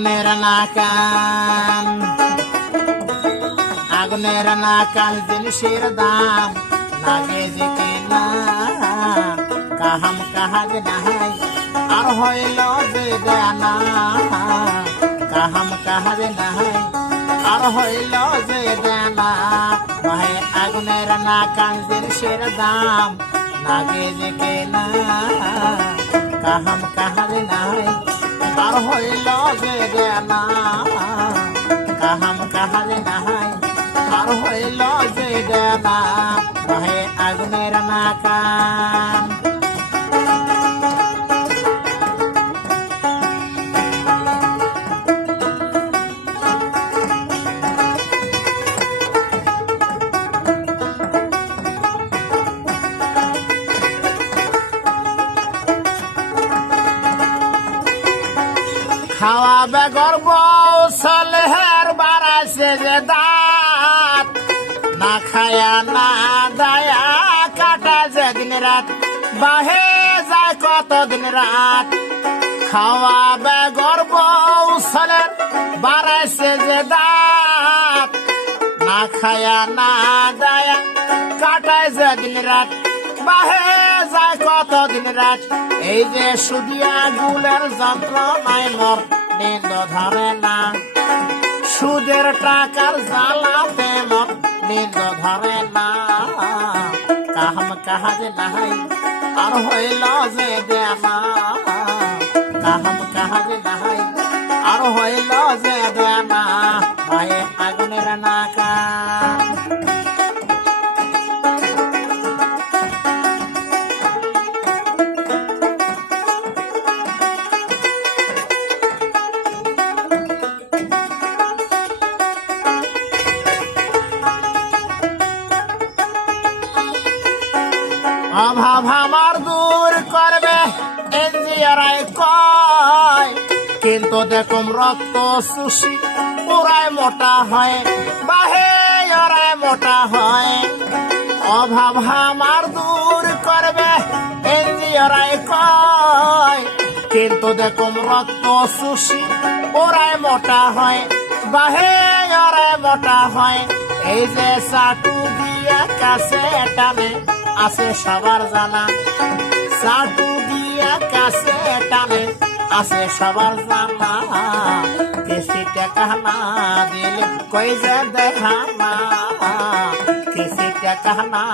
আগুনের নাকান আগুনের নাকান জিনিসের দাম লাগে যে কেনা কাহাম কাহাজ নাহাই আর হইল যে দেনা কাহাম কাহাজ নাহাই আর হইল যে দেনা ভাই আগুনের নাকান জিনিসের দাম লাগে যে কেনা কাহাম কাহাজ নাহাই আর হইল যে দেনা কাহাম কাহাজ নাহাই আর হইল যে দেনা ভাই আগুনের নাকান খাওয়া বেগর বউ সলেহের বাড়াইছে যে দাঁত না খায়া না দায়া কাটা যে দিন রাত বাহে যায় কত দিন রাত খাওয়া বেগর বউ সলের বাড়াইছে যে দাঁত না খায়া না দায়া কাটায় যে দিন রাত বাহে যায় কত দিন রাত এই যে সুদিয়া গুলের যন্ত্রণায় মোর নিন্দ ধরে না সুদের টাকার জ্বালাতে মোর নিন্দ ধরে না কাহাম কাহাজ নাহাই আর হইল যে দেনা কাহাম কাহাজ নাহাই আর হইল যে দেনা ভাই আগুনের নাকান অভাব আমার দূর করবে এনজিওরাই কয় কিন্তু দেখুম রক্ত সুশি ওরাই মোটা হয় বাহে ওরাই মোটা হয় অভাব আমার দূর করবে এনজিওরাই কয় কিন্তু দেখুম রক্ত সুশি ওরাই মোটা হয় বাহে ওরাই মোটা হয় এই যে চাটু দিয়া কাছে টানে আছে সবার জানা চাটু দিয়া কাছে টানে আছে সবার জানা কিসি টাকা না দিলে কই যে দেখানা কিসি টাকা না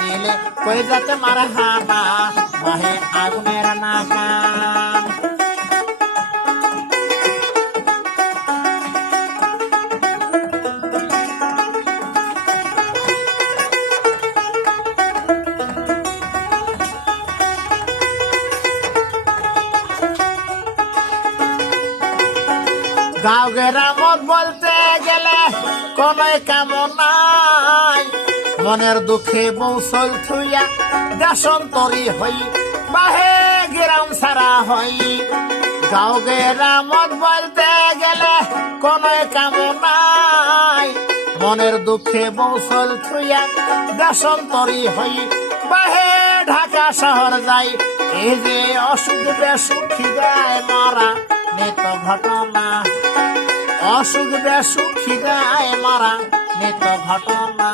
দিলে কই যাতে মারা হানা বাহে আগুনের নাকান গাঁও গ্রামত বলতে গেলে কোন কাম নাই মনের দুঃখে বৌসল থুইয়া দেশান্তরী হই বাহে গ্রাম সারা হই গাঁও গ্রামত বলতে গেলে কোন কাম নাই মনের দুঃখে বৌসল থুইয়া দেশান্তরী হই বাহে ঢাকা শহর যাই এই যে অসুখ বেসুখী দেয় মারা নিত ঘটনা অসুখ বেসুখী দেয় মারা নিত ঘটনা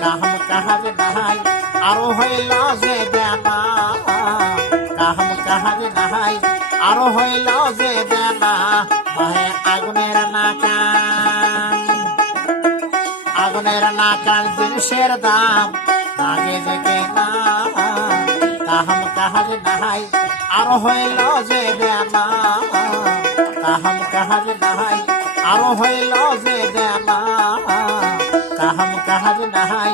কাহাম কাহাজ নাহাই আরো হইল যে দেনা কাহাম কাহাজ নাহাই আরো হইল যে দেনা ভাই আগুনের নাকান আগুনের নাকান জিনিসের দাম লাগে যে কেনা কাহাম কাহাজ নাহাই আরো হইল যে দেনা কাহাম কাহাজ নাহাই আরো হইল যে দেনা কাহাম কাহাজ নাহাই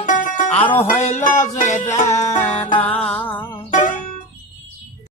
আরো হইল যে দেনা।